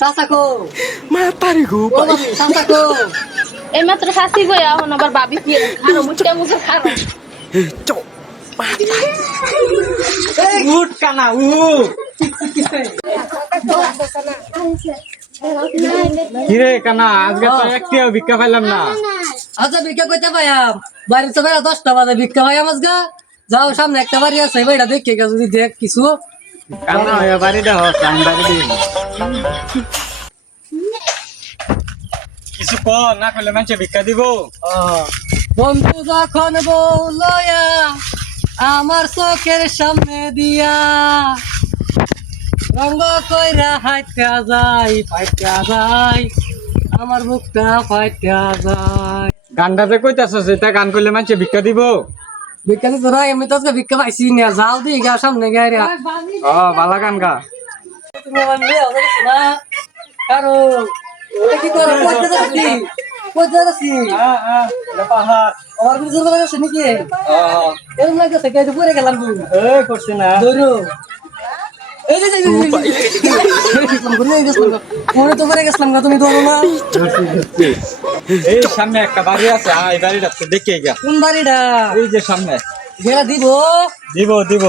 চাচাকো মাতারি গো ও বাবি চাচাকো এই মাত্র শাসি গো এখন আবার বাবি কি খারো মুটটা মুছে খারো চ উঠ কানা কিরে কানা আজকে তো একটিও ভিক্ষা পাইলাম না। আচ্ছা ভিক্ষা করতে পাইয়াম বাড়ি তো বেলা 10টা বাজে ভিক্ষা পাইয়াম আজগা যাও সামনে একটা বাড়ি আছে বাড়িটা দেখে গা যদি দেখ কিছু কানা হয়ে বাড়িটা হস আমি বাড়ি দিই কিছু ক না করলে মানুষে ভিক্ষা দিব। বন্ধু যখন বলয়া আমার চোখের সামনে দিয়া রঙ্গ কইরা হাইটা যায় ফাইটা যায় আমার বুকটা ফাইটা যায়। গানটা যে কইতাছস এটা গান করলে মানুষে ভিক্ষা দিব। ভিক্ষা দিতে না আমি তো আজকে ভিক্ষা পাইছি না যাও দি গা সামনে গাইরা ও বালা গান গা। তুমি আমার মেয়ে হবে না কারো ওটা কি করো কইতে যাচ্ছি কইতে যাচ্ছি পাহাড় আমার কিছু বলা যাচ্ছে নাকি এরকম লাগছে কে পরে গেলাম তুই এই করছে না ধরো এই যে মনে তো পরে গেছিলাম না তুমি ধরো না এই সামনে একটা বাড়ি আছে এই বাড়িটা তো দেখে গা। কোন বাড়িটা এই যে সামনে গেলা দিব দিব দিব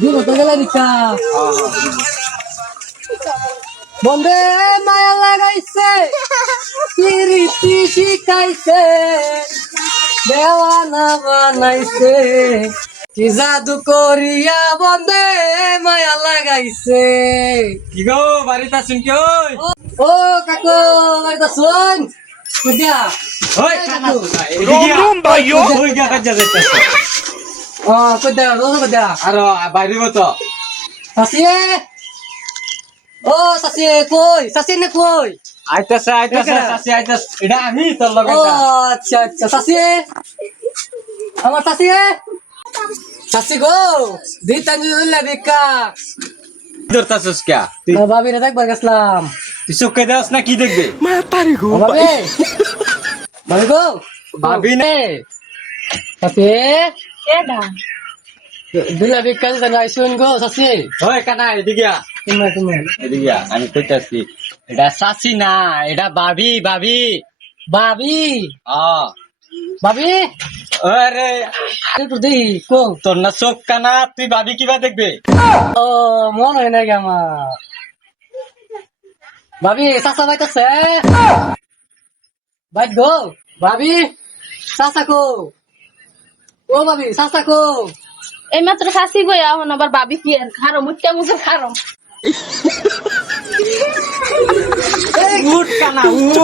দিব তো গেলা ভিক্ষা বন্ধে মায়া লাগাইছে প্রীতি শিখাইছে দেওয়ানা বানাইছে কি জাদু করিয়া বন্ধে মায়া লাগাইছে। কি গো বাড়িটা শুন কি ওই ও কাকু বাড়িটা শুন বুঝা ওই কানা রুম ভাইও ওই গা কাজে যাইতাছে ও কইদা রোজ কইদা আর বাইরে তো সাসিয়ে ও সাসিয়ে কই সাসিয়ে নে কই আইতাছে সাসি আইতাছে এটা আমি তোর ও লগে আচ্ছা আচ্ছা সাসিয়ে আমার সাসিয়ে সাসি গো দিতাম দিলা ভিক্ষা ধরতাছস কে তুই বাবিরে দেখবার গেছলাম তুই চোখে দেওয়াস না কি দেখবে মাতারি গো বাবি বাবি গো ভাবি না সাসিয়ে কেডা দিলা ভিক্ষা দিতে নাই শুন গো সাসি ওই কানা এদিকে আ। তুমি এদিকে আ, আমি কইতাছি এটা সাসি না এটা ভাবি ভাবি বাবি আ বাবি আরে একটু দেই কো তোর না চোখ কানা তুই ভাবি কিবা দেখবে ও মন হয় নাকি আমার ভাবি চাচা বাইতেছে বাইট গো ভাবি চাচা কো ও ভাবি চাচা কো এই মাত্র শাসি গো এখন আবার বাবি কি খারো মুটটা মুছে খারো উঠ কানা উঠ